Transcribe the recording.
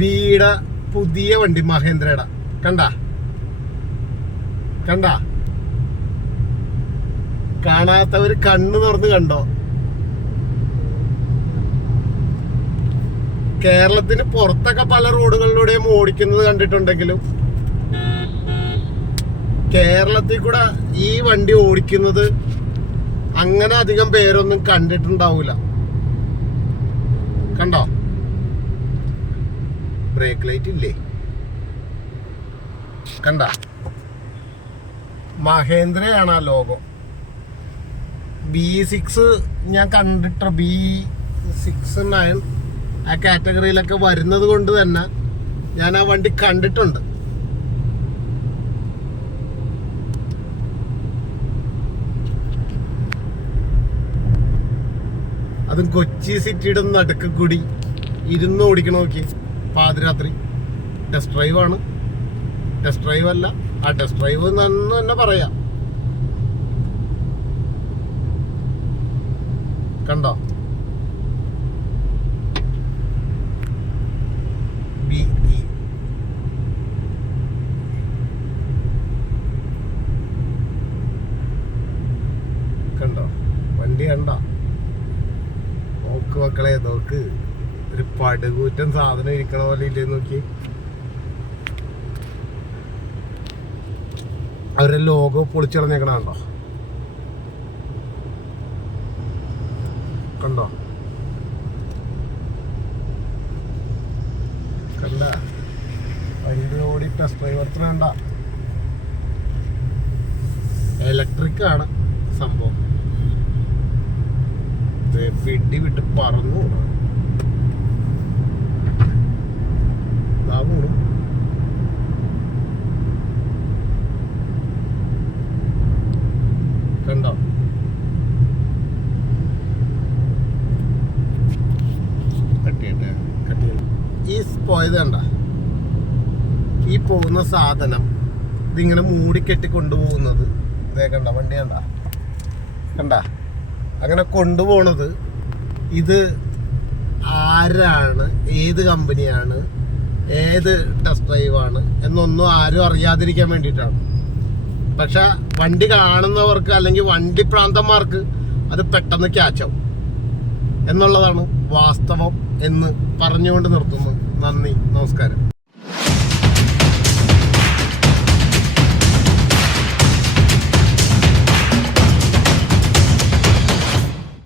ബിയുടെ പുതിയ വണ്ടി മഹേന്ദ്രയുടെ കണ്ട കാണാത്തവര് കണ്ണ് തുറന്ന് കണ്ടോ. കേരളത്തിന് പുറത്തൊക്കെ പല റോഡുകളിലൂടെയും ഓടിക്കുന്നത് കണ്ടിട്ടുണ്ടെങ്കിലും കേരളത്തിൽ കൂടെ ഈ വണ്ടി ഓടിക്കുന്നത് അങ്ങനെ അധികം പേരൊന്നും കണ്ടിട്ടുണ്ടാവൂല. കണ്ടോ, ബ്രേക്ക് ലൈറ്റ് ഇല്ലേ, കണ്ട. മഹേന്ദ്രയാണ് ആ ലോഗോ. B6 ഞാൻ കണ്ടിട്ട് B69 ആ കാറ്റഗറിയിലൊക്കെ വരുന്നത് കൊണ്ട് തന്നെ ഞാൻ ആ വണ്ടി കണ്ടിട്ടുണ്ട്. അതും കൊച്ചി സിറ്റിയുടെ നടുക്ക് കൂടി ഇരുന്ന് ഓടിക്കണ നോക്കി. പാതിരാത്രി ടെസ്റ്റ് ഡ്രൈവാണ്, ടെസ്റ്റ് ഡ്രൈവ് അല്ല, ആ ടെസ്റ്റ് ഡ്രൈവ് എന്ന് തന്നെ പറയാം. കണ്ടോ, കണ്ടോ വണ്ടി കണ്ടോ. നോക്ക് മക്കളെ, നോക്ക്, ഒരു പടുകൂറ്റൻ സാധനം ഇരിക്കണ പോലെ ഇല്ലേ നോക്കി. അവരുടെ ലോഗോ പൊളിച്ചിറങ്ങിയേക്കണ കണ്ടോ, കണ്ടോ, കണ്ട. വണ്ടി ഓടി ടെസ്റ്റ് ഡ്രൈവ് അത്ര കണ്ട. ഇലക്ട്രിക് ആണ് സംഭവം. പിടി വിട്ട് പറന്നു പോണു. കണ്ടോ, ഈ പോയത് കണ്ട. ഈ പോകുന്ന സാധനം ഇതിങ്ങനെ മൂടിക്കെട്ടി കൊണ്ടുപോകുന്നത് കണ്ട. വണ്ടി കണ്ട അങ്ങനെ കൊണ്ടുപോണത്. ഇത് ആരാണ്, ഏത് കമ്പനിയാണ്, ഏത് ടെസ്റ്റ് ഡ്രൈവാണ് എന്നൊന്നും ആരും അറിയാതിരിക്കാൻ വേണ്ടിയിട്ടാണ്. പക്ഷെ വണ്ടി കാണുന്നവർക്ക് അല്ലെങ്കിൽ വണ്ടി പ്രാന്തന്മാർക്ക് അത് പെട്ടെന്ന് ക്യാച്ചാവും എന്നുള്ളതാണ് വാസ്തവം എന്ന് പറഞ്ഞുകൊണ്ട് നിർത്തുന്നു. നന്ദി, നമസ്കാരം.